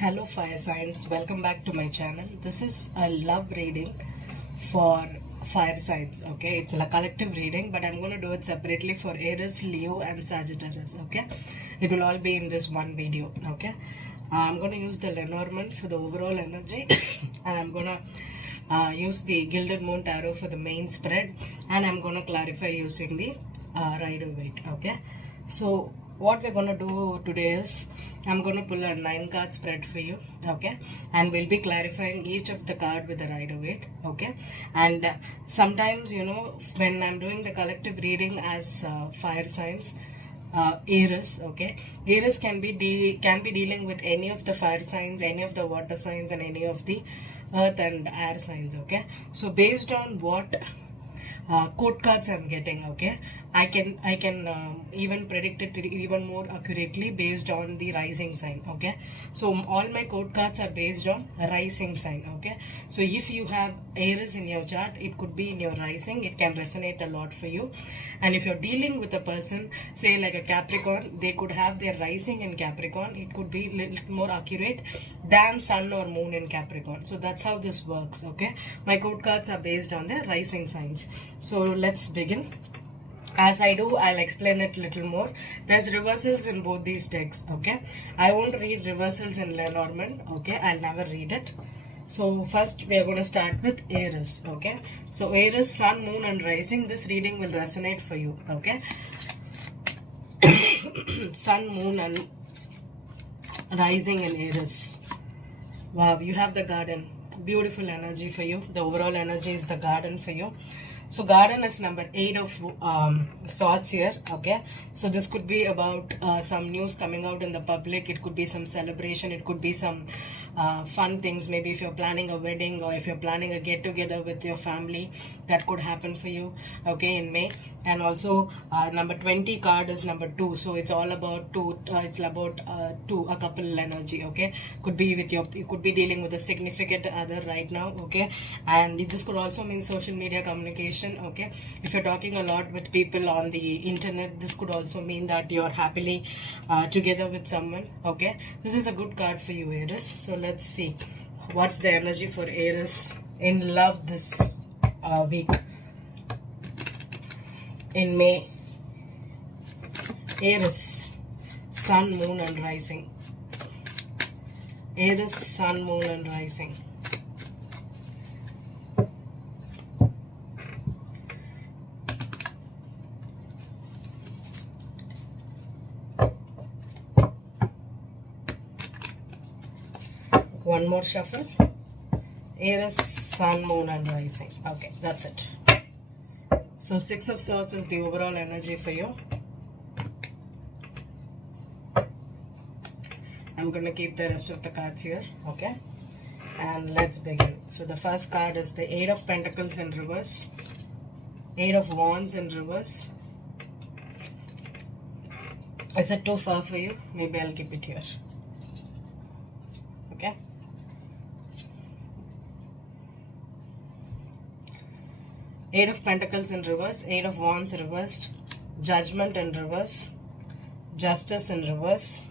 Hello fire signs, welcome back to my channel. This is a love reading for fire signs. Okay, it's a collective reading, but I'm going to do it separately for Aries, Leo and Sagittarius. Okay, it will all be in this one video. Okay, I'm going to use the Lenormand for the overall energy and I'm going to use the Gilded Moon Tarot for the main spread, and I'm going to clarify using the Rider-Waite. Okay, so what we're going to do today is I'm going to pull a 9-card spread for you. Okay, and we'll be clarifying each of the card with the Rider-Waite. Okay, and sometimes, you know, when I'm doing the collective reading as fire signs, Aries, okay, Aries can be dealing with any of the fire signs, any of the water signs, and any of the earth and air signs. Okay, so based on what code cards I'm getting, okay, I can even predict it even more accurately based on the rising sign. Okay, so all my code cards are based on rising sign. Okay, so if you have Aries in your chart, it could be in your rising, it can resonate a lot for you. And if you're dealing with a person, say like a Capricorn, they could have their rising in Capricorn, it could be a little more accurate than sun or moon in Capricorn. So that's how this works. Okay, my code cards are based on the rising signs. So let's begin. As I do, I'll explain it a little more. There's reversals in both these decks. Okay, I won't read reversals in Lenormand. Okay, I'll never read it. So first we are going to start with Aries. Okay, so Aries, sun, moon and rising, this reading will resonate for you. Okay, sun, moon and rising in Aries. Wow, you have the garden. Beautiful energy for you. The overall energy is the garden for you. So garden is number 8 of swords here. Okay, so this could be about some news coming out in the public. It could be some celebration, it could be some fun things. Maybe if you're planning a wedding or if you're planning a get together with your family, that could happen for you. Okay, in May. And also number 20 card is number 2, so it's all about two. It's about a couple energy. Okay, could be with you could be dealing with a significant other right now. Okay, and this could also mean social media communication. Okay, if you're talking a lot with people on the internet, this could also mean that you're happily together with someone. Okay, this is a good card for you, Aries. So let's see what's the energy for Aries in love this week in May. Aries, sun, moon and rising. Aries, sun, moon and rising. One more shuffle. Aries, sun, moon and rising. Okay, that's it. So 6 of swords is the overall energy for you. I'm going to keep the rest of the cards here. Okay, and let's begin. So the first card is the 8 of Pentacles in reverse, 8 of Wands in reverse. Is it too far for you? Maybe I'll keep it here. Okay, Eight of Pentacles in reverse, 8 of Wands reversed, Judgment in reverse, Justice in reverse,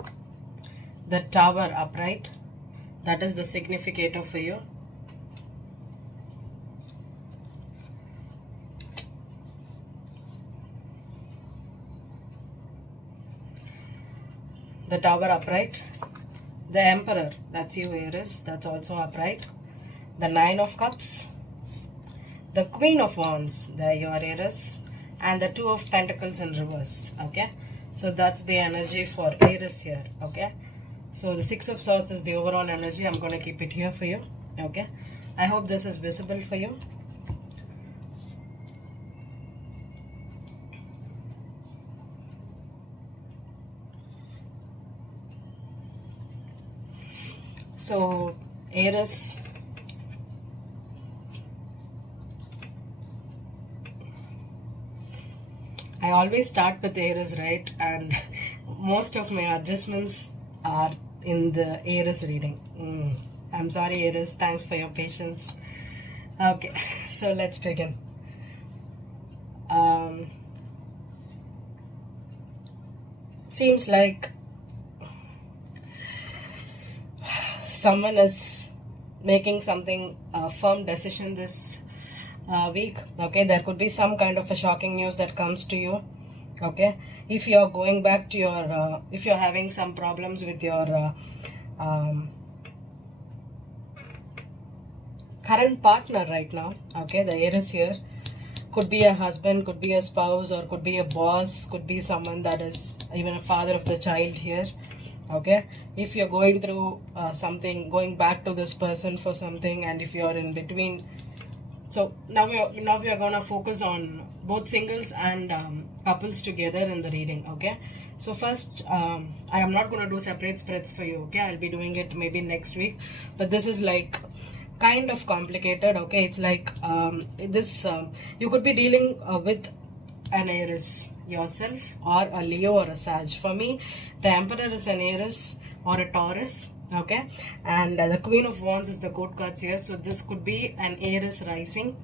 the Tower upright, that is the significator for you. The Tower upright, the Emperor, that's you Aries, that's also upright, the 9 of Cups, the Queen of Wands, there you are Aries, and the 2 of Pentacles in reverse. Okay, so that's the energy for Aries here. Okay, so the 6 of Swords is the overall energy. I'm going to keep it here for you. Okay, I hope this is visible for you. So Aries, I always start with Aries, right? And most of my adjustments are in the Aries reading. I'm sorry Aries, thanks for your patience. Okay, so let's begin. Seems like someone is making something firm decision this week. Okay, there could be some kind of a shocking news that comes to you. Okay, if you're going back to your if you're having some problems with your current partner right now, okay, the Aries here could be a husband, could be a spouse, or could be a boss, could be someone that is even a father of the child here. Okay, if you're going through something, going back to this person for something, and if you're in between, so now we are gonna focus on both singles and couples together in the reading. Okay, so first I am not gonna do separate spreads for you. Okay, I'll be doing it maybe next week, but this is like kind of complicated. Okay, it's like you could be dealing with an Aries yourself, or a Leo, or a Sag. For me, the Emperor is an Aries or a Taurus. Okay, and the Queen of Wands is the court cards here, so this could be an Aries rising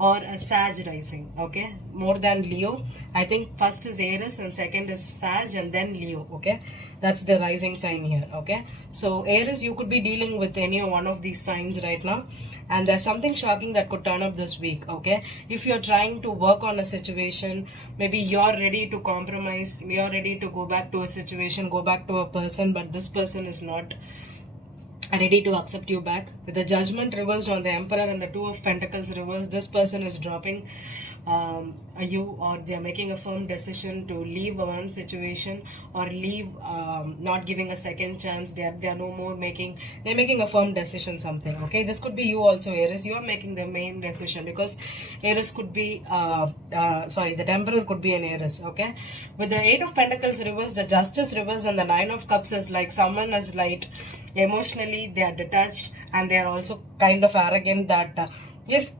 or a Sag rising. Okay, more than Leo. I think first is Aries and second is Sag and then Leo. Okay, that's the rising sign here. Okay, so Aries, you could be dealing with any one of these signs right now, and there's something shocking that could turn up this week. Okay, if you're trying to work on a situation, maybe you're ready to compromise, you're ready to go back to a situation, go back to a person, but this person is not ready to accept you back. With the Judgment reversed on the Emperor and the Two of Pentacles reversed, this person is dropping you, or they are making a firm decision to leave one situation, or leave, not giving a second chance. They are no more making, they're making a firm decision something. Okay, this could be you also, Aries. You are making the main decision, because Aries could be the Emperor could be an Aries. Okay, with the Eight of Pentacles reversed, the Justice reversed, and the Nine of Cups is like someone is like emotionally they are detached, and they are also kind of arrogant that if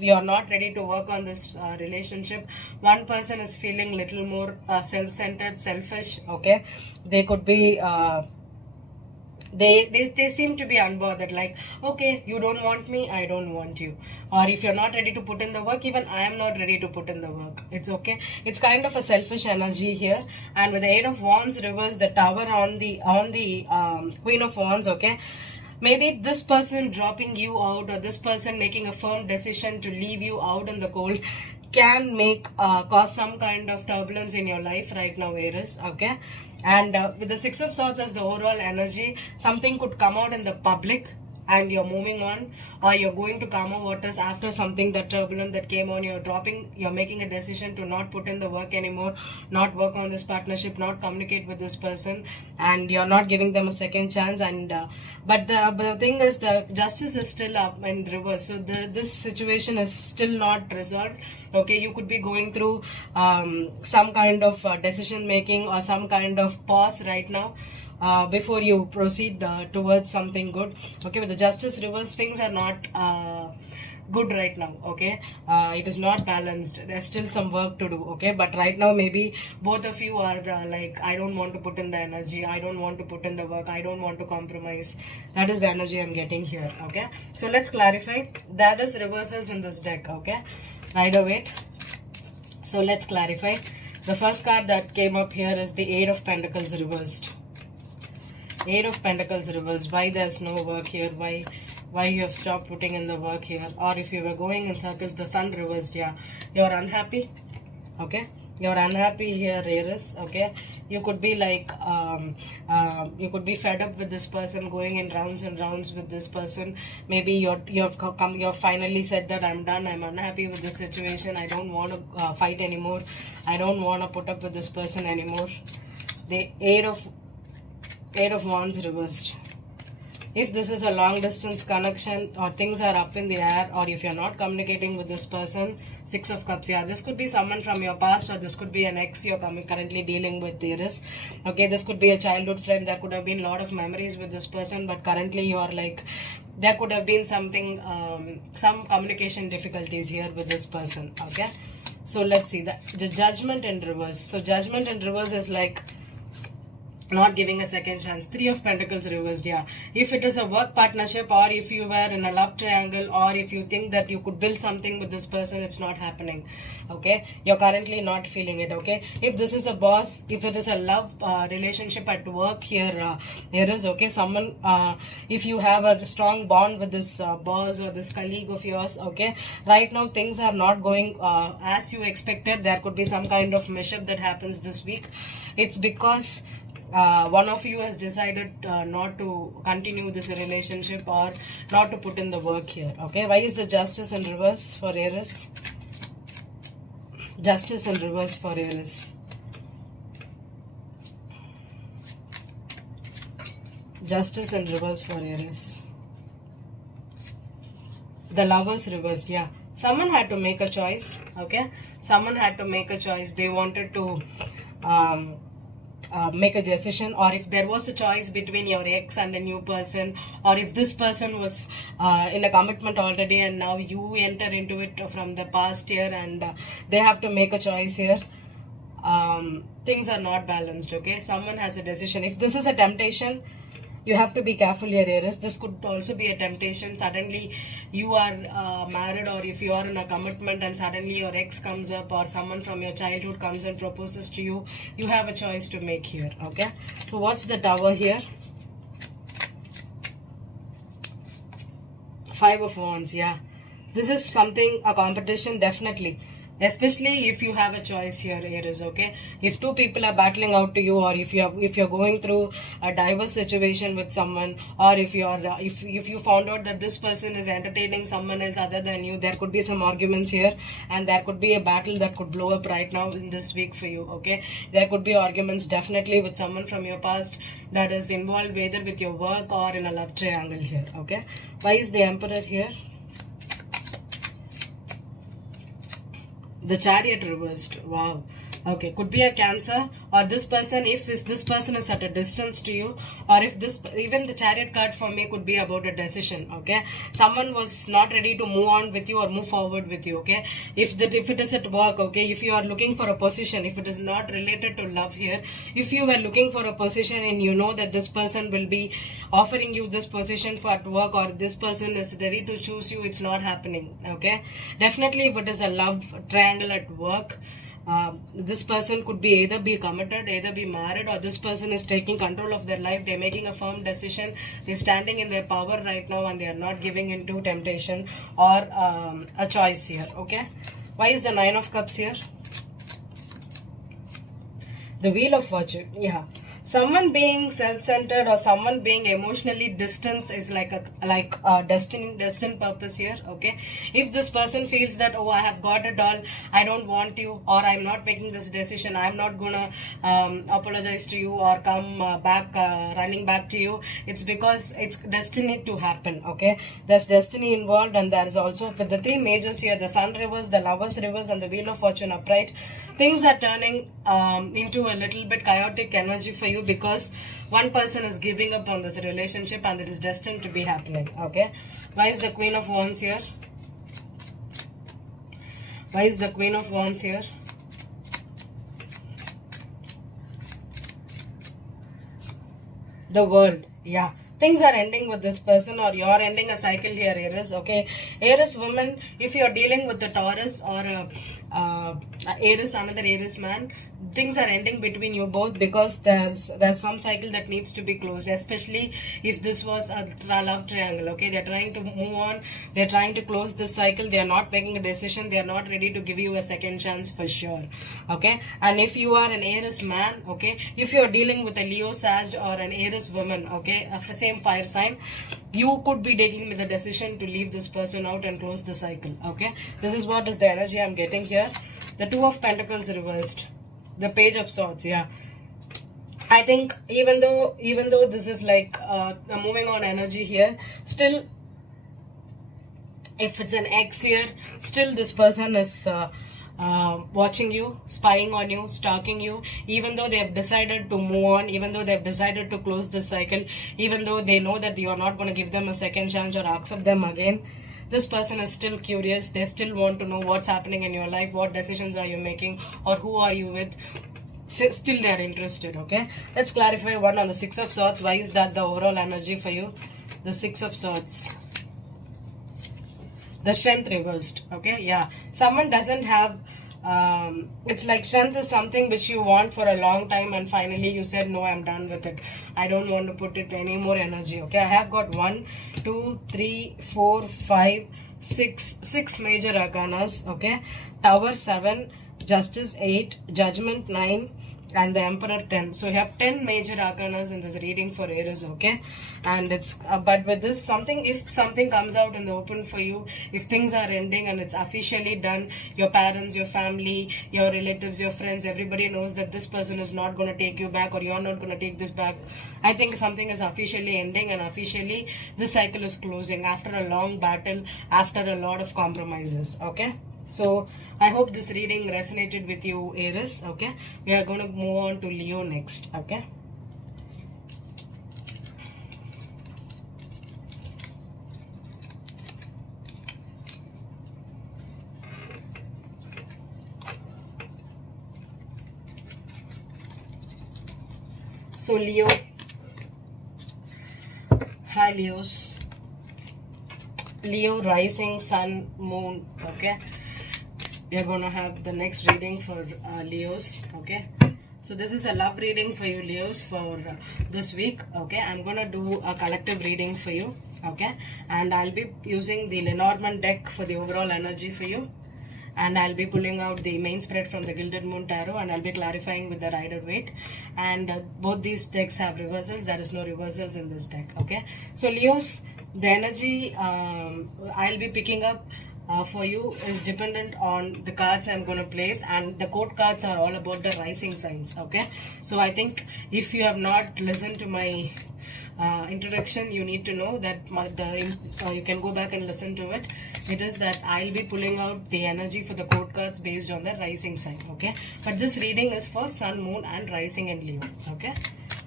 you're not ready to work on this relationship, one person is feeling little more self-centered, selfish. Okay, they could be they seem to be unbothered, like, okay, you don't want me, I don't want you. Or if you're not ready to put in the work, even I am not ready to put in the work. It's okay. It's kind of a selfish energy here. And with the Eight of Wands reverse, the Tower on the Queen of Wands. Okay, maybe this person dropping you out, or this person making a firm decision to leave you out in the cold, can make cause some kind of turbulence in your life right now, Aries. Okay, and with the Six of Swords as the overall energy, something could come out in the public and you're moving on, or you're going to calmer waters after something that turbulent that came on. You're making a decision to not put in the work anymore, not work on this partnership, not communicate with this person, and you're not giving them a second chance. And but the thing is, the Justice is still up in reverse, so this situation is still not resolved. Okay, you could be going through some kind of decision making, or some kind of pause right now before you proceed towards something good. Okay, with the Justice reverse, things are not good right now. Okay, it is not balanced. There's still some work to do. Okay, but right now maybe both of you are like, I don't want to put in the energy, I don't want to put in the work, I don't want to compromise. That is the energy I'm getting here. Okay, so let's clarify. That is reversals in this deck. Okay, Rider-Waite. So let's clarify. The first card that came up here is the Eight of Pentacles reversed. Eight of Pentacles reversed. Why there's no work here? Why you have stopped putting in the work here? Or if you were going in circles, the Sun reversed. Yeah, you're unhappy. Okay, you're unhappy here, Aries. Okay, you could be like you could be fed up with this person, going in rounds and rounds with this person. Maybe you've finally said that I'm done, I'm unhappy with this situation, I don't want to fight anymore, I don't want to put up with this person anymore. The Eight of Wands reversed. If this is a long distance connection, or things are up in the air, or if you're not communicating with this person, Six of Cups. Yeah, this could be someone from your past, or this could be an ex you're currently dealing with, Aries. Okay, this could be a childhood friend. There could have been a lot of memories with this person, but currently you are like, there could have been something, some communication difficulties here with this person. Okay, so let's see the Judgment in reverse. So Judgment in reverse is like, not giving a second chance. Three of Pentacles reversed. Yeah, if it is a work partnership, or if you were in a love triangle, or if you think that you could build something with this person, it's not happening. Okay, you're currently not feeling it. Okay, if this is a boss, if it is a love relationship at work here, here is okay. Someone, if you have a strong bond with this boss or this colleague of yours, okay, right now things are not going as you expected. There could be some kind of mishap that happens this week. It's because one of you has decided not to continue this relationship, or not to put in the work here. Okay, why is the Justice in reverse for Aries? Justice in reverse for Aries. Justice in reverse for Aries. The Lovers reversed. Yeah, someone had to make a choice. Okay, someone had to make a choice. They wanted to make a decision, or if there was a choice between your ex and a new person, or if this person was in a commitment already and now you enter into it from the past year, and they have to make a choice here. Things are not balanced. Okay, someone has a decision. If this is a temptation, you have to be careful here, Aries. This could also be a temptation. Suddenly you are married, or if you are in a commitment and suddenly your ex comes up, or someone from your childhood comes and proposes to you, you have a choice to make here. Okay, so what's the Tower here? Five of Wands. Yeah, this is something, a competition, definitely. Especially if you have a choice here, Aries. Okay, if two people are battling out to you, or if you're going through a diverse situation with someone, or if you're if you found out that this person is entertaining someone else other than you, there could be some arguments here, and there could be a battle that could blow up right now in this week for you. Okay, there could be arguments definitely with someone from your past that is involved, whether with your work or in a love triangle here. Okay, why is the Emperor here? The Chariot reversed. Wow. Okay, could be a Cancer, or this person, if this person is at a distance to you, or if this, even the Chariot card for me could be about a decision. Okay, someone was not ready to move on with you or move forward with you. Okay, if it is at work, okay, if you are looking for a position, if it is not related to love here, if you were looking for a position and you know that this person will be offering you this position for at work, or this person is ready to choose you, it's not happening. Okay, definitely if it is a love triangle at work, this person could be either be committed, either be married, or this person is taking control of their life. They're making a firm decision. They're standing in their power right now, and they are not giving into temptation or a choice here. Okay, why is the Nine of Cups here? The Wheel of Fortune. Yeah, someone being self-centered or someone being emotionally distant is like a destined purpose here. Okay, if this person feels that, oh, I have got it all, I don't want you, or I'm not making this decision, I'm not gonna apologize to you or come back running back to you, it's because it's destiny to happen. Okay, there's destiny involved, and there's also with the three majors here, the Sun reverse, the Lovers reverse, and the Wheel of Fortune upright. Things are turning into a little bit chaotic energy for you, because one person is giving up on this relationship and it is destined to be happening. Okay, why is the Queen of Wands here? Why is the Queen of Wands here? The World. Yeah, things are ending with this person, or you're ending a cycle here, Aries. Okay, Aries woman, if you're dealing with the Taurus or Aries, another Aries man, things are ending between you both, because there's some cycle that needs to be closed, especially if this was a love triangle. Okay, they're trying to move on, they're trying to close this cycle, they are not making a decision, they are not ready to give you a second chance for sure. Okay, and if you are an Aries man, okay, if you're dealing with a Leo, Sag, or an Aries woman, okay, a same fire sign, you could be taking the decision to leave this person out and close the cycle. Okay, this is what is the energy I'm getting here. The Two of Pentacles reversed, the Page of Swords. Yeah, I think even though this is like a moving on energy here, still if it's an ex here, still this person is watching you, spying on you, stalking you, even though they have decided to move on, even though they have decided to close this cycle, even though they know that you are not going to give them a second chance or accept them again. This person is still curious. They still want to know what's happening in your life, what decisions are you making, or who are you with. still they are interested. Okay, let's clarify one on the Six of Swords. Why is that the overall energy for you? The Six of Swords, the Strength reversed. Okay, yeah, someone doesn't have it's like strength is something which you want for a long time, and finally you said no, I'm done with it, I don't want to put it any more energy. Okay, I have got 1 2 3 4 5 6 major arcanas. Okay, Tower 7, Justice 8, Judgment 9, and the Emperor 10. So you have 10 major arcanas in this reading for Aries. Okay, and it's but with this, something, if something comes out in the open for you, if things are ending and it's officially done, your parents, your family, your relatives, your friends, everybody knows that this person is not going to take you back, or you're not going to take this back. I think something is officially ending, and officially this cycle is closing after a long battle, after a lot of compromises. Okay, so I hope this reading resonated with you, Aries. Okay, we are going to move on to Leo next. Okay, so Leo, hi Leos, Leo rising, sun, moon. Okay, we are going to have the next reading for Leos. Okay, so this is a love reading for you, Leos, for this week. Okay, I'm going to do a collective reading for you. Okay, and I'll be using the Lenormand deck for the overall energy for you, and I'll be pulling out the main spread from the Gilded Moon Tarot, and I'll be clarifying with the Rider-Waite. And both these decks have reversals. There is no reversals in this deck. Okay, so Leos, the energy I'll be picking up for you is dependent on the cards I'm going to place, and the court cards are all about the rising signs. Okay, so I think if you have not listened to my introduction, you need to know that you can go back and listen to it. It is that I'll be pulling out the energy for the court cards based on the rising sign. Okay, but this reading is for Sun, Moon and Rising in Leo. Okay,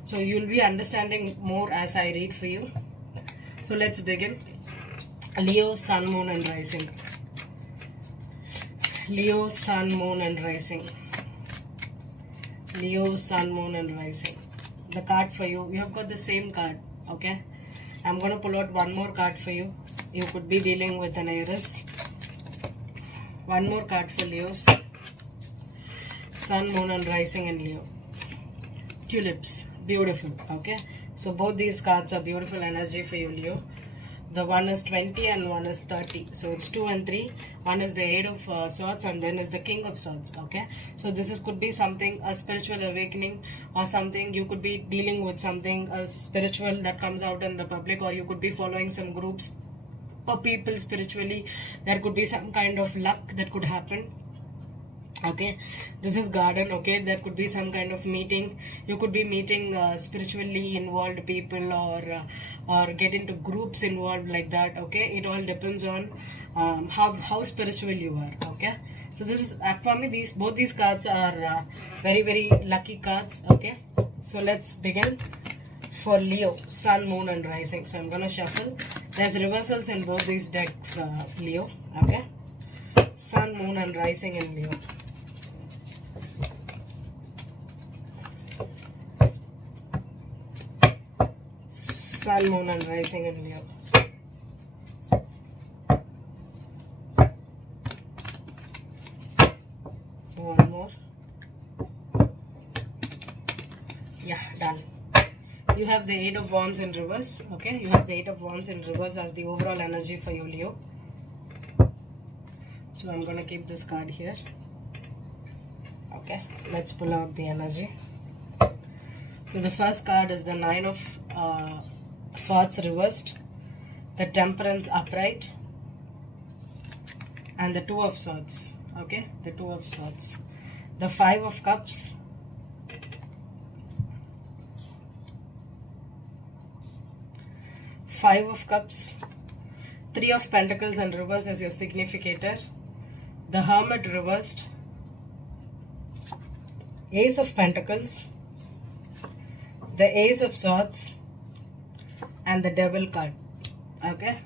so you'll be understanding more as I read for you. So let's begin. Leo, Sun, Moon and Rising. Leo, Sun, Moon and Rising. Leo, Sun, Moon and Rising. The card for you, you have got the same card. Okay, I'm going to pull out one more card for you. You could be dealing with an Aries. One more card for Leos. Sun, Moon and Rising in Leo. Tulips, beautiful. Okay, so both these cards are beautiful energy for you, Leo. The one is 20 and one is 30. So it's 2 and 3. One is the 8 of Swords and then is the King of Swords. Okay, so this could be something, a spiritual awakening, or something you could be dealing with, something spiritual that comes out in the public, or you could be following some groups or people spiritually. There could be some kind of luck that could happen. Okay, this is garden. Okay, there could be some kind of meeting. You could be meeting spiritually involved people, or get into groups involved like that. Okay, it all depends on how spiritual you are. Okay, so this is for me, both these cards are very, very lucky cards. Okay, so let's begin for Leo, Sun, Moon and Rising. So I'm gonna shuffle. There's reversals in both these decks, Leo. Okay, Sun, Moon and Rising in Leo. Sun, Moon and Rising in Leo. One more. Yeah, done. You have the 8 of Wands in reverse. Okay, you have the 8 of Wands in reverse as the overall energy for you, Leo. So I'm going to keep this card here. Okay, let's pull out the energy. So the first card is the 9 of Swords reversed, the Temperance upright, and the 2 of Swords. Okay, the 2 of Swords, the 5 of Cups, Five of Cups, 3 of Pentacles in reverse as your significator, the Hermit reversed, Ace of Pentacles, the Ace of Swords, and the Devil card. Okay,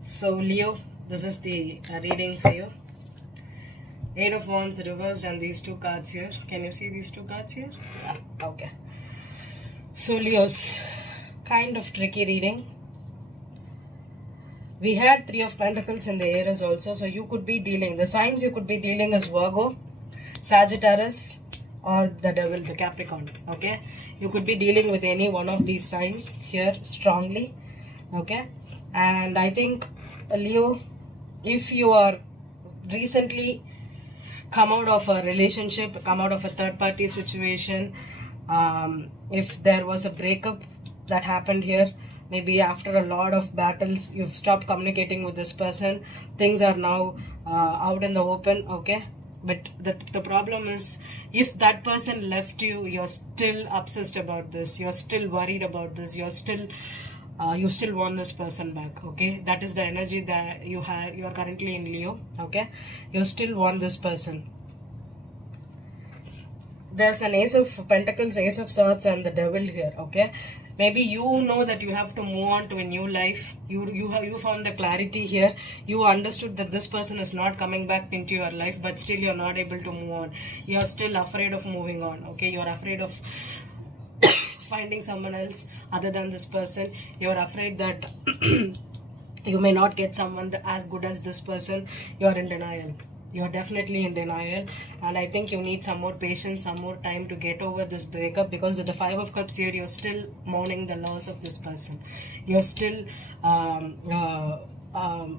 so Leo, this is the reading for you. Eight of Wands reversed and these two cards here. Can you see these two cards here? Yeah, okay. So Leos, kind of tricky reading. We had Three of Pentacles in the Aries also. So you could be dealing, the signs you could be dealing is Virgo, Sagittarius, or the Devil, the Capricorn. Okay, you could be dealing with any one of these signs here strongly. Okay, and I think Leo, if you are recently come out of a relationship, come out of a third party situation, if there was a breakup that happened here, maybe after a lot of battles you've stopped communicating with this person, things are now out in the open. Okay, but the problem is, if that person left you, you're still obsessed about this, you're still worried about this, you're still you still want this person back. Okay, that is the energy that you have. You are currently in Leo. Okay, you still want this person. There's an Ace of Pentacles, Ace of Swords, and the Devil here. Okay, maybe you know that you have to move on to a new life. You found the clarity here. You understood that this person is not coming back into your life, but still you're not able to move on. You're still afraid of moving on. Okay, you're afraid of finding someone else other than this person. You're afraid that you may not get someone as good as this person. You're in denial. You're definitely in denial, and I think you need some more patience, some more time to get over this breakup, because with the Five of Cups here, you're still mourning the loss of this person. You're still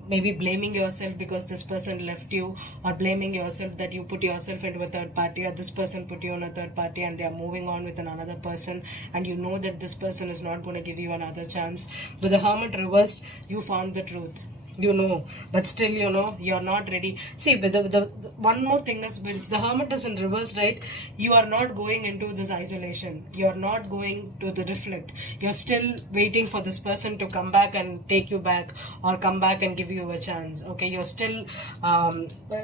maybe blaming yourself because this person left you, or blaming yourself that you put yourself into a third party, or this person put you in a third party and they are moving on with another person, and you know that this person is not going to give you another chance. With the Hermit reversed, you found the truth. You know, but still, you know, you're not ready. See, with the one more thing is, with the Hermit is in reverse, right? You are not going into this isolation. You're not going to the reflect. You're still waiting for this person to come back and take you back, or come back and give you a chance. Okay, you're still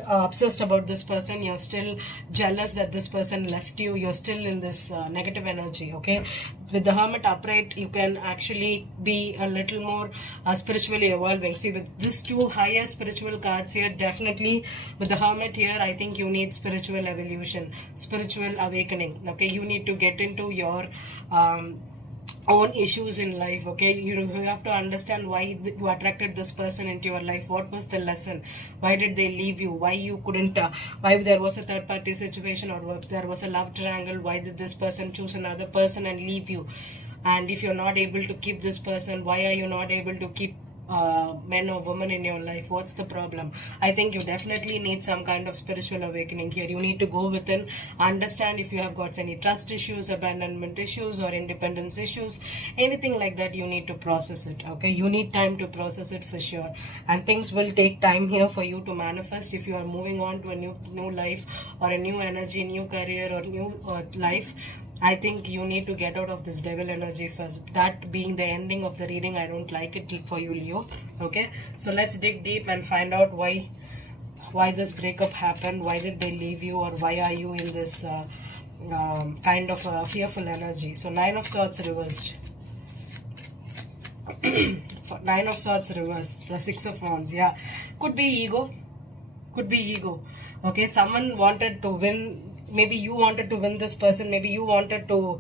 obsessed about this person. You're still jealous that this person left you. You're still in this negative energy. Okay, with the Hermit upright, you can actually be a little more spiritually evolving. See, with these two higher spiritual cards here, definitely with the Hermit here, I think you need spiritual evolution, spiritual awakening. Okay, you need to get into your own issues in life. Okay, you have to understand why you attracted this person into your life. What was the lesson? Why did they leave you? Why you couldn't why there was a third party situation, or if there was a love triangle, why did this person choose another person and leave you? And if you're not able to keep this person, why are you not able to keep men or women in your life? What's the problem? I think you definitely need some kind of spiritual awakening here. You need to go within, understand if you have got any trust issues, abandonment issues, or independence issues, anything like that. You need to process it. Okay, you need time to process it for sure, and things will take time here for you to manifest. If you are moving on to a new life, or a new energy, new career, or new life, I think you need to get out of this devil energy first. That being the ending of the reading, I don't like it for you, Leo. Okay, so let's dig deep and find out why this breakup happened. Why did they leave you, or why are you in this kind of fearful energy? So Nine of Swords reversed. Nine of Swords reversed. The Six of Wands. Yeah, could be ego. Could be ego. Okay, someone wanted to win. Maybe you wanted to win this person. Maybe you wanted to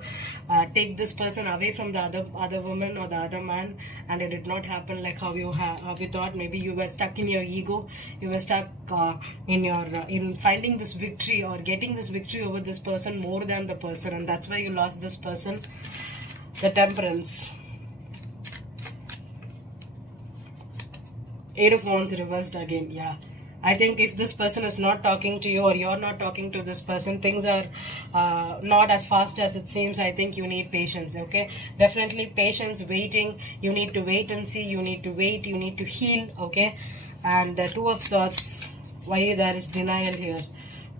take this person away from the other woman or the other man, and it did not happen like how you thought. Maybe you were stuck in your ego. You were stuck in finding this victory, or getting this victory over this person more than the person, and that's why you lost this person. The Temperance. Eight of Wands reversed again. Yeah, I think if this person is not talking to you, or you're not talking to this person, things are not as fast as it seems. I think you need patience. Okay, definitely patience, waiting. You need to wait and see. You need to wait. You need to heal. Okay, and the Two of Swords. Why there is denial here?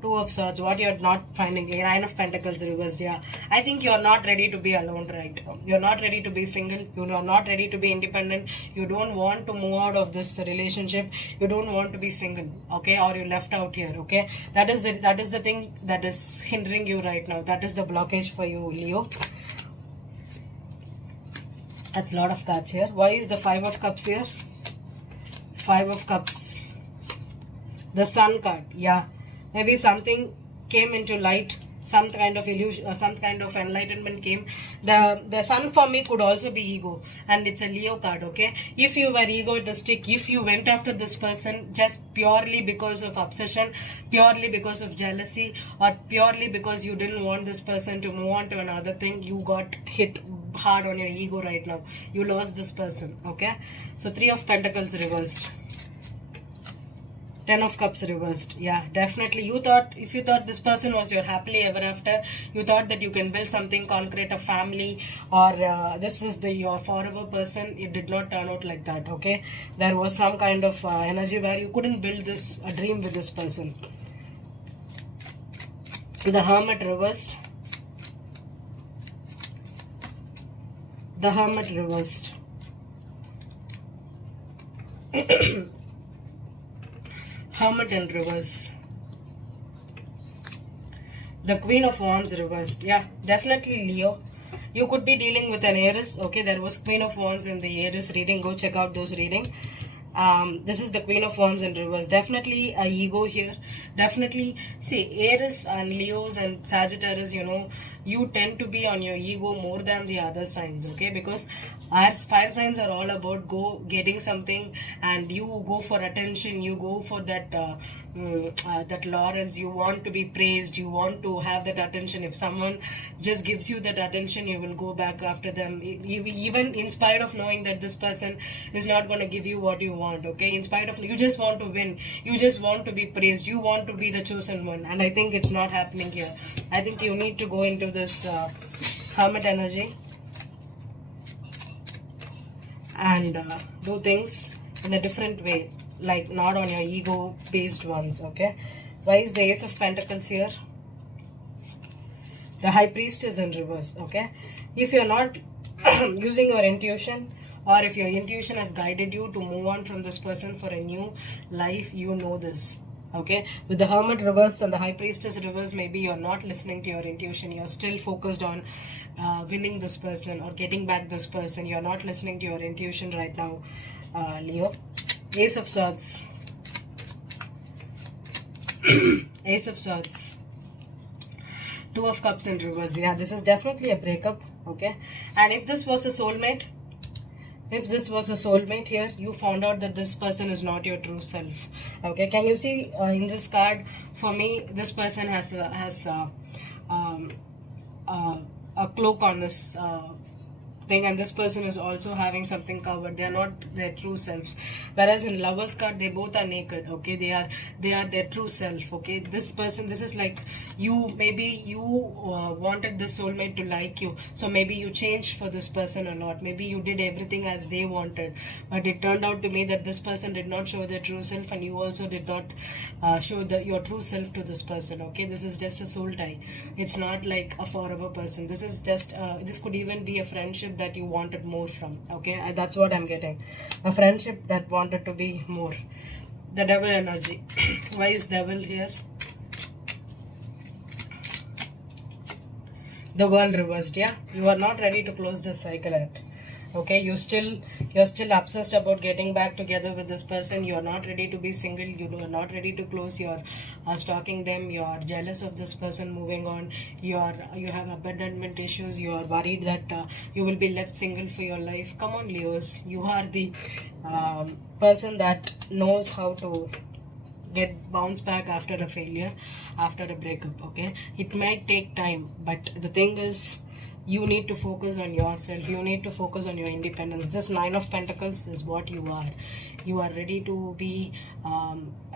Two of Swords, what you're not finding. Nine of Pentacles reversed. Yeah, I think you're not ready to be alone, right? You're not ready to be single. You're not ready to be independent. You don't want to move out of this relationship. You don't want to be single. Okay, or you left out here. Okay, that is the thing that is hindering you right now. That is the blockage for you, Leo. That's a lot of cards here. Why is the Five of Cups here? Five of Cups. The Sun card. Yeah. maybe something came into light, some kind of illusion, some kind of enlightenment came. The sun for me could also be ego, and it's a Leo card. Okay, if you were egotistic, if you went after this person just purely because of obsession, purely because of jealousy, or purely because you didn't want this person to move on to another thing, you got hit hard on your ego right now. You lost this person. Okay, so 3 of Pentacles reversed, 10 of Cups reversed. Yeah, definitely. If you thought this person was your happily ever after, you thought that you can build something concrete, a family, or this is your forever person, it did not turn out like that. Okay, there was some kind of energy where you couldn't build this a dream with this person. The Hermit reversed. The Hermit reversed. Hermit in reverse. The Queen of Wands reversed. Yeah, definitely Leo. You could be dealing with an Aries. Okay, there was Queen of Wands in the Aries reading. Go check out those reading. This is the Queen of Wands in reverse. Definitely a ego here. Definitely, see, Aries and Leos and Sagittarius, you tend to be on your ego more than the other signs, okay? Because our fire signs are all about getting something, and you go for attention, you go for that that laurels, you want to be praised, you want to have that attention. If someone just gives you that attention, you will go back after them, even in spite of knowing that this person is not going to give you what you want, okay? In spite of, you just want to win, you just want to be praised, you want to be the chosen one, and I think it's not happening here. I think you need to go into this Hermit energy and do things in a different way, like not on your ego based ones. Okay, why is the Ace of Pentacles here? The High Priest is in reverse. Okay, if you're not using your intuition, or if your intuition has guided you to move on from this person for a new life, you know this. Okay, with the Hermit reverse and the High Priestess reverse, maybe you're not listening to your intuition, you're still focused on winning this person or getting back this person. You're not listening to your intuition right now, Leo. Ace of Swords. Ace of Swords. 2 of Cups in reverse. Yeah, this is definitely a breakup. Okay, and if this was a soulmate, here, you found out that this person is not your true self. Okay, can you see in this card, for me, this person has a cloak on this thing, and this person is also having something covered. They are not their true selves. Whereas in Lovers card, they both are naked. Okay, they are their true self. Okay, this person, this is like you. Maybe you wanted this soulmate to like you, so maybe you changed for this person a lot. Maybe you did everything as they wanted, but it turned out to me that this person did not show their true self, and you also did not show your true self to this person. Okay, this is just a soul tie. It's not like a forever person. This is just this could even be a friendship that you wanted more from. Okay, that's what I'm getting, a friendship that wanted to be more. The Devil energy. Why is Devil here? The World reversed. Yeah, you are not ready to close this cycle yet. Okay, you're still obsessed about getting back together with this person. You're not ready to be single. You are not ready to close. You're stalking them. You're jealous of this person moving on. You have abandonment issues. You are worried that you will be left single for your life. Come on, Leos, you are the person that knows how to get bounce back after a failure, after a breakup. Okay, it might take time, but the thing is, you need to focus on yourself. You need to focus on your independence. This 9 of Pentacles is what you are. You are ready to be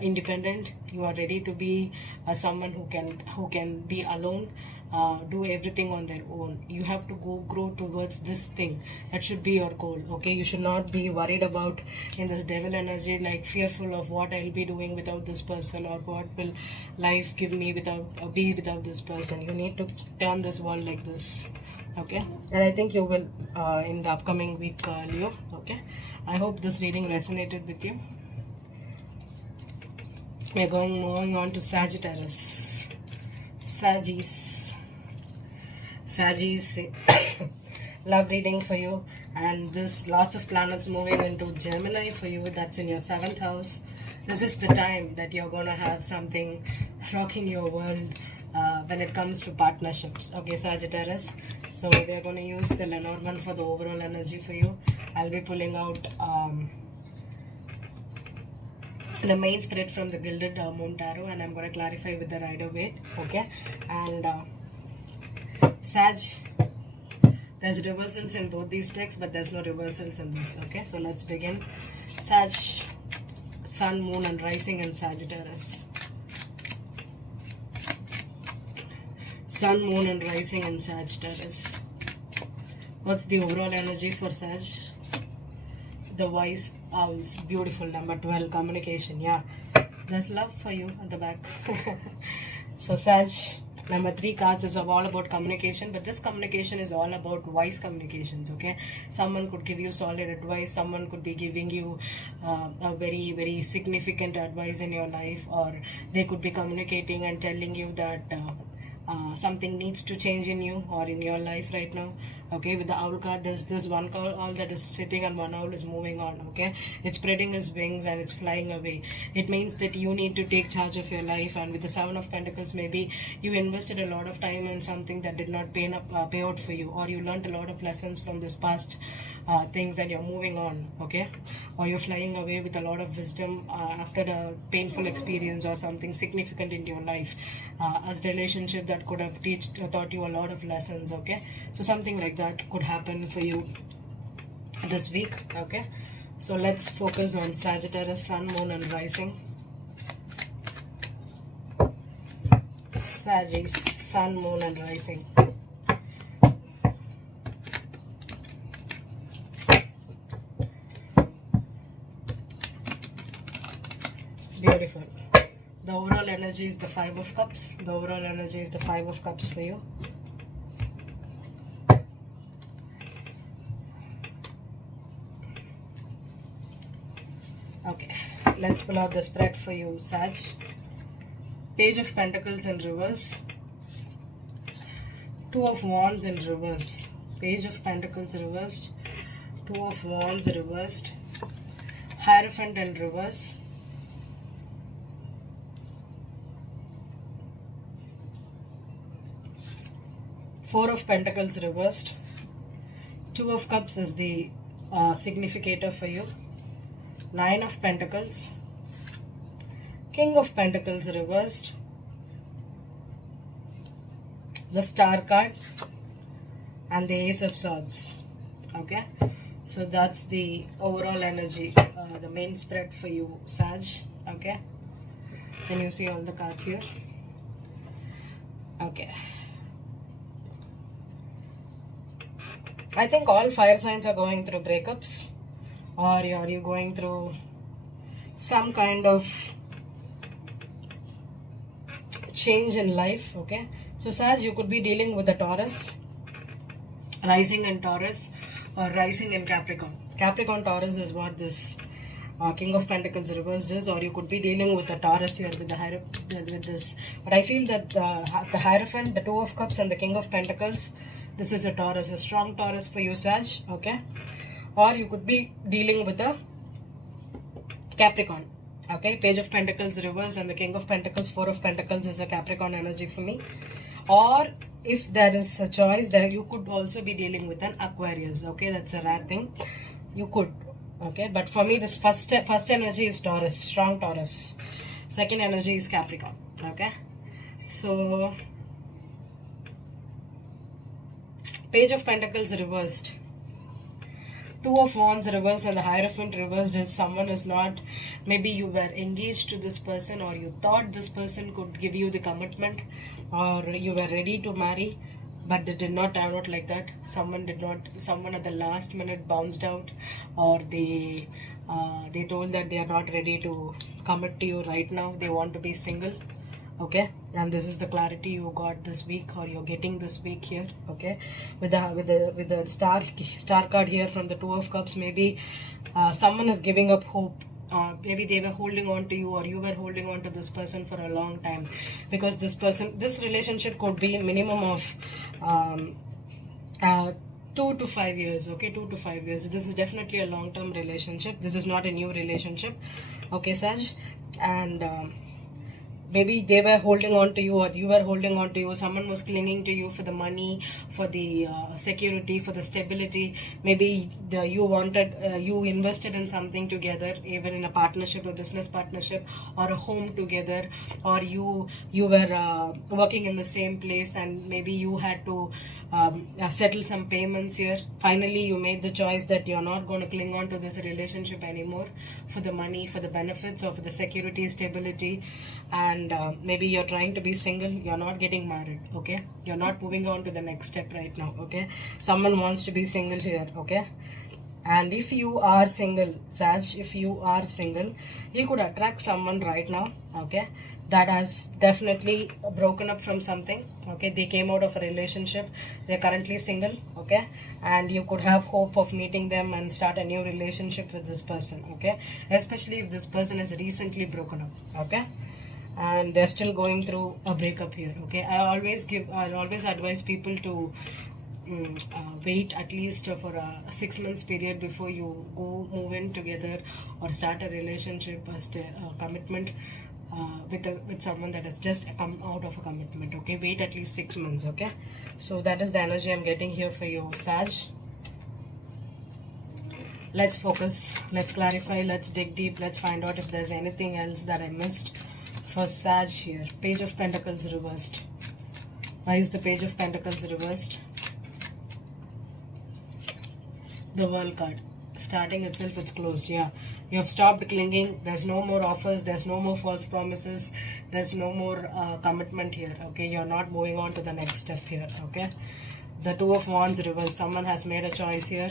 independent. You are ready to be someone who can be alone, do everything on their own. You have to grow towards this thing. That should be your goal. Okay, you should not be worried about in this Devil energy, like fearful of what I'll be doing without this person, or what will life give me without this person. You need to turn this world like this. Okay, and I think you will in the upcoming week, Leo. Okay, I hope this reading resonated with you. We're moving on to Sagittarius. Saggis. love reading for you, and there's lots of planets moving into Gemini for you. That's in your 7th house. This is the time that you're going to have something rocking your world when it comes to partnerships. Okay, Sagittarius. So we are going to use the Lenormand for the overall energy for you. I'll be pulling out the main spirit from the Gilded Moon Tarot, and I'm going to clarify with the Rider-Waite. Okay, and Sag, there's reversals in both these decks, but there's no reversals in this. Okay, so let's begin. Sag, Sun, Moon and Rising in Sagittarius. Sun, Moon and Rising in Sagittarius. What's the overall energy for Sag? The Wise Owls. Beautiful. Number 12, communication. Yeah, there's love for you at the back. So Sag, number 3 cards is all about communication, but this communication is all about wise communications. Okay, someone could give you solid advice, someone could be giving you a very, very significant advice in your life, or they could be communicating and telling you that something needs to change in you or in your life right now. Okay, with the owl card, there's this one owl that is sitting and one owl is moving on. Okay, it's spreading its wings and it's flying away. It means that you need to take charge of your life. And with the 7 of Pentacles, maybe you invested a lot of time in something that did not pay out for you, or you learned a lot of lessons from this past things and you're moving on. Okay, or you're flying away with a lot of wisdom after a painful experience or something significant in your life, as a relationship that could have taught you a lot of lessons. Okay, so something like that could happen for you this week. Okay, so let's focus on Sagittarius, Sun, Moon and Rising. Sagittarius, Sun, Moon and Rising. Beautiful. The overall energy is the 5 of Cups. The overall energy is the 5 of Cups for you. Okay, let's pull out the spread for you, Sag. Page of Pentacles in reverse. 2 of Wands in reverse. Page of Pentacles reversed. 2 of Wands reversed. Hierophant in reverse. Four of Pentacles reversed. 2 of Cups is the significator for you. 9 of Pentacles. King of Pentacles reversed. The Star card. And the Ace of Swords. Okay. So that's the overall energy. The main spread for you, Sag. Okay. Can you see all the cards here? Okay. I think all fire signs are going through breakups, or are you going through some kind of change in life. Okay, so Sag, you could be dealing with a Taurus, rising in Taurus or rising in Capricorn. Capricorn Taurus is what this King of Pentacles reversed is, or you could be dealing with a Taurus here with this. But I feel that the Hierophant, the 2 of Cups and the King of Pentacles, this is a Taurus, a strong Taurus for you, Sag. Okay, or you could be dealing with a Capricorn. Okay, Page of Pentacles reverse and the King of Pentacles, 4 of Pentacles is a Capricorn energy for me. Or if there is a choice, there you could also be dealing with an Aquarius. Okay, that's a rare thing. You could. Okay, but for me, this first energy is Taurus, strong Taurus. Second energy is Capricorn. Okay, so Page of Pentacles reversed, 2 of Wands reversed and the Hierophant reversed is someone is not, maybe you were engaged to this person, or you thought this person could give you the commitment, or you were ready to marry, but it did not turn out like that. Someone at the last minute bounced out, or they told that they are not ready to commit to you right now, they want to be single. Okay, and this is the clarity you got this week, or you're getting this week here. Okay, with the star card here from the 2 of Cups, maybe someone is giving up hope. Maybe they were holding on to you, or you were holding on to this person for a long time, because this relationship could be minimum of 2 to 5 years. Okay, 2 to 5 years. This is definitely a long-term relationship. This is not a new relationship. Okay, Saj. And maybe they were holding on to you, or you were holding on to you. Someone was clinging to you for the money, for the security, for the stability. Maybe you invested in something together, even in a partnership, a business partnership, or a home together, or you were working in the same place, and maybe you had to settle some payments here. Finally, you made the choice that you're not going to cling on to this relationship anymore for the money, for the benefits, or for the security, stability. And maybe you're trying to be single, you're not getting married. Okay, you're not moving on to the next step right now. Okay, someone wants to be single here. Okay, and if you are single, Saj, if you are single, you could attract someone right now. Okay, that has definitely broken up from something. Okay, they came out of a relationship, they're currently single. Okay, and you could have hope of meeting them and start a new relationship with this person. Okay, especially if this person has recently broken up. Okay, and they're still going through a breakup here. Okay, I always advise people to wait at least for a 6 months period before you go move in together or start a relationship, a commitment with someone that has just come out of a commitment. Okay, wait at least 6 months. Okay, so that is the energy I'm getting here for you, Saj. Let's focus, let's clarify, let's dig deep, let's find out if there's anything else that I missed for Saj here. Page of Pentacles reversed. Why is the Page of Pentacles reversed? The World card. Starting itself, it's closed. Yeah, you have stopped clinging. There's no more offers, there's no more false promises, there's no more commitment here. Okay, you're not moving on to the next step here. Okay, the Two of Wands reversed. Someone has made a choice here.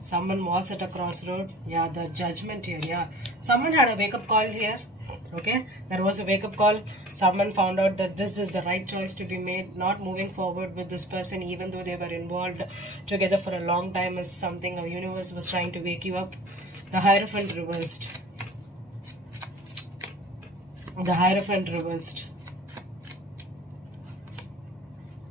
Someone was at a crossroad. Yeah, the Judgment here. Yeah, someone had a wake-up call here. Okay, there was a wake-up call. Someone found out that this is the right choice to be made. Not moving forward with this person, even though they were involved together for a long time, is something a universe was trying to wake you up. The Hierophant reversed. The Hierophant reversed.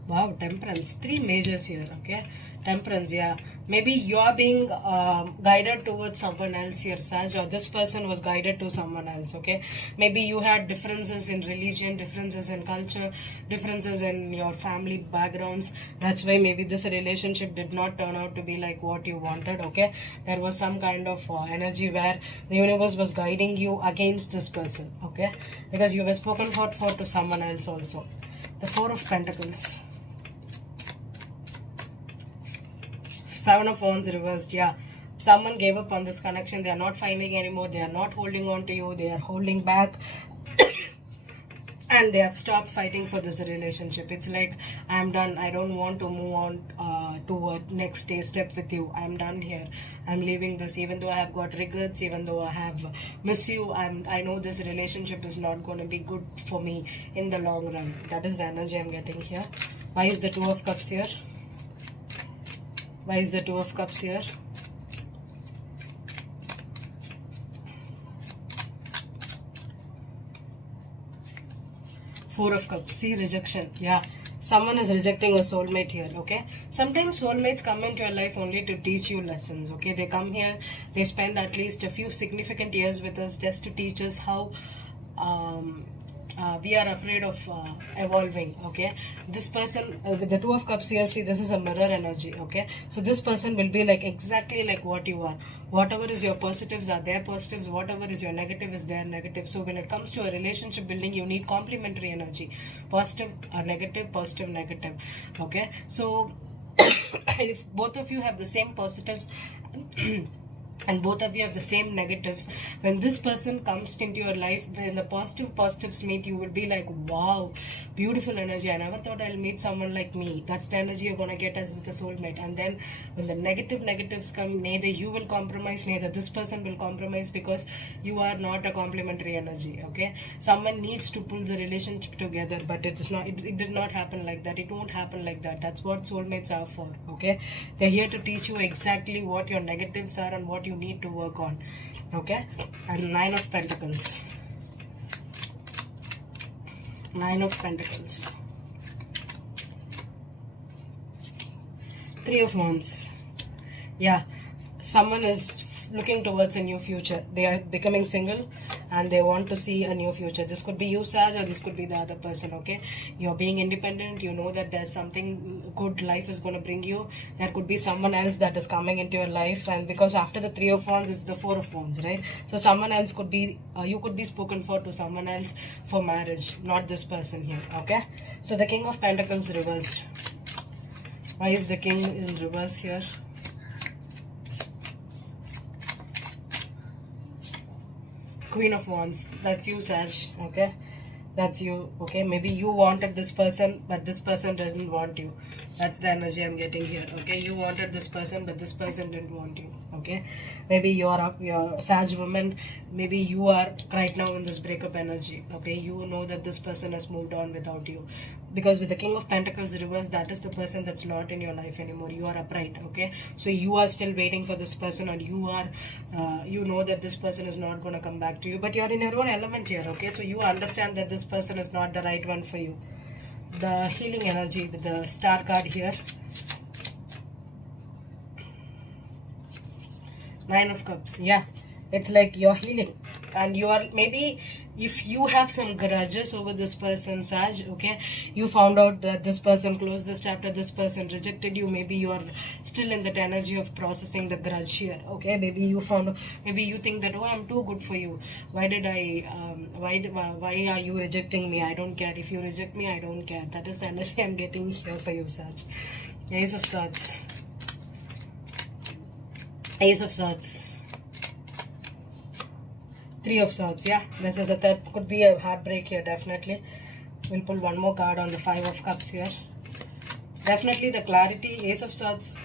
Wow, Temperance. 3 majors here. Okay, Temperance. Yeah, maybe you are being guided towards someone else here, Saj, or this person was guided to someone else. Okay, maybe you had differences in religion, differences in culture, differences in your family backgrounds. That's why maybe this relationship did not turn out to be like what you wanted. Okay, there was some kind of energy where the universe was guiding you against this person. Okay, because you were spoken for to someone else also. The Four of Pentacles. 7 of Wands reversed. Yeah, someone gave up on this connection. They are not finding anymore. They are not holding on to you. They are holding back. And they have stopped fighting for this relationship. It's like, I'm done. I don't want to move on to a next step with you. I'm done here. I'm leaving this. Even though I have got regrets, even though I have missed you, I know this relationship is not going to be good for me in the long run. That is the energy I'm getting here. Why is the Two of Cups here? Why is the Two of Cups here? Four of Cups. See, rejection. Yeah, someone is rejecting a soulmate here. Okay, sometimes soulmates come into your life only to teach you lessons. Okay, they come here, they spend at least a few significant years with us just to teach us how we are afraid of evolving. Okay, this person with the Two of Cups here, see, this is a mirror energy. Okay, so this person will be like exactly like what you are. Whatever is your positives are their positives, whatever is your negative is their negative. So when it comes to a relationship building, you need complementary energy. Positive negative, positive negative. Okay, so if both of you have the same positives and both of you have the same negatives, when this person comes into your life, when the positives meet, you will be like, wow, beautiful energy. I never thought I'll meet someone like me. That's the energy you're going to get as with a soulmate. And then when the negatives come, neither you will compromise, neither this person will compromise, because you are not a complementary energy. Okay, someone needs to pull the relationship together, but it's not, it did not happen like that. It won't happen like that. That's what soulmates are for. Okay, they're here to teach you exactly what your negatives are and what you need to work on. Okay, and Nine of Pentacles. Nine of Pentacles. Three of Wands. Yeah, someone is looking towards a new future. They are becoming single and they want to see a new future. This could be you, Saj, or this could be the other person. Okay, you're being independent. You know that there's something good life is going to bring you. There could be someone else that is coming into your life, and because after the Three of Wands, it's the Four of Wands, right? So someone else could be you could be spoken for to someone else for marriage, not this person here. Okay, so the King of Pentacles reversed. Why is the King in reverse here? Queen of Wands. That's you, Saj. Okay, that's you. Okay, maybe you wanted this person, but this person doesn't want you. That's the energy I'm getting here. Okay, you wanted this person, but this person didn't want you. Okay, maybe you're Saj woman. Maybe you are right now in this breakup energy. Okay, you know that this person has moved on without you, because with the King of Pentacles reverse, that is the person that's not in your life anymore. You are upright. Okay, so you are still waiting for this person, or you are you know that this person is not going to come back to you, but you're in your own element here. Okay, so you understand that this person is not the right one for you. The healing energy with the star card here. Nine of Cups. Yeah, it's like you're healing, and you are, maybe if you have some grudges over this person, Saj, okay, you found out that this person closed this chapter, this person rejected you, maybe you are still in that energy of processing the grudge here. Okay, maybe you found, maybe you think that, oh, I'm too good for you, why did I why are you rejecting me? I don't care. If you reject me, I don't care. That is the energy I'm getting here for you, Saj. Ace of Swords. Ace of Swords. Three of Swords. Yeah, this is a third. Could be a heartbreak here, definitely. We'll pull one more card on the Five of Cups here. Definitely the clarity. Ace of Swords.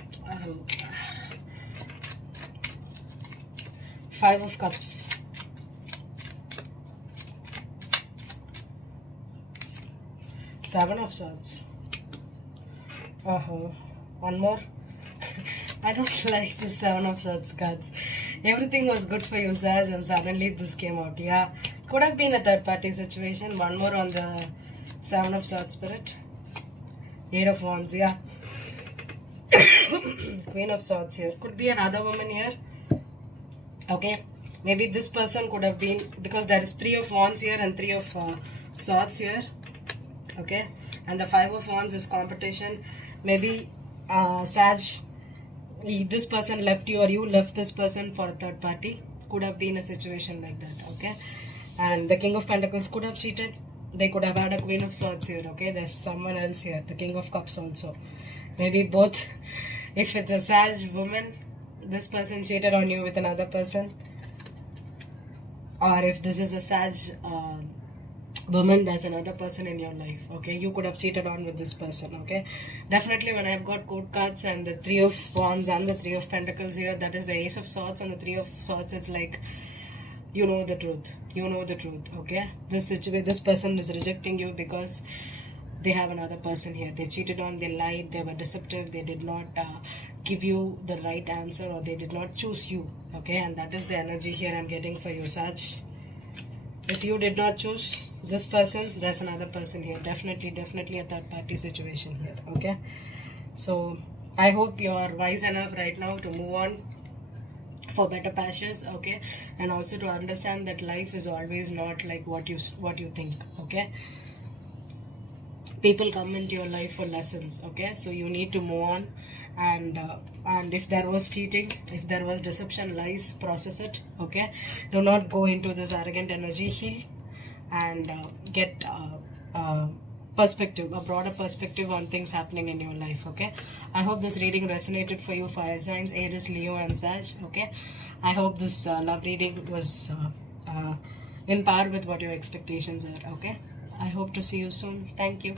Five of Cups. Seven of Swords. One more. I don't like the Seven of Swords cards. Everything was good for you, Saz, and suddenly this came out. Yeah, could have been a third party situation. One more on the Seven of Swords spirit. Eight of Wands, yeah. Queen of Swords here. Could be another woman here. Okay, maybe this person could have been, because there is Three of Wands here and Three of Swords here. Okay, and the Five of Wands is competition. Maybe Sag, this person left you, or you left this person for a third party. Could have been a situation like that. Okay, and the King of Pentacles could have cheated. They could have had a Queen of Swords here. Okay, there's someone else here, the King of Cups also. Maybe both. If it's a Sag woman, this person cheated on you with another person, or if this is a Sag woman, there's another person in your life. Okay, you could have cheated on with this person. Okay, definitely when I've got court cards and the Three of Wands and the Three of Pentacles here, that is the Ace of Swords and the Three of Swords. It's like, you know the truth. You know the truth. Okay, this person is rejecting you because they have another person here. They cheated on, they lied, they were deceptive, they did not give you the right answer, or they did not choose you. Okay, and that is the energy here I'm getting for you, Sag. If you did not choose this person, there's another person here. Definitely a third party situation here. Okay, so I hope you're wise enough right now to move on for better pastures. Okay, and also to understand that life is always not like what you think. Okay, people come into your life for lessons. Okay, so you need to move on, and if there was cheating, if there was deception, lies, process it. Okay, do not go into this arrogant energy. Heal and get perspective, a broader perspective on things happening in your life. Okay, I hope this reading resonated for you, fire signs Aries, Leo and Sag. Okay, I hope this love reading was in par with what your expectations are. Okay, I hope to see you soon. Thank you.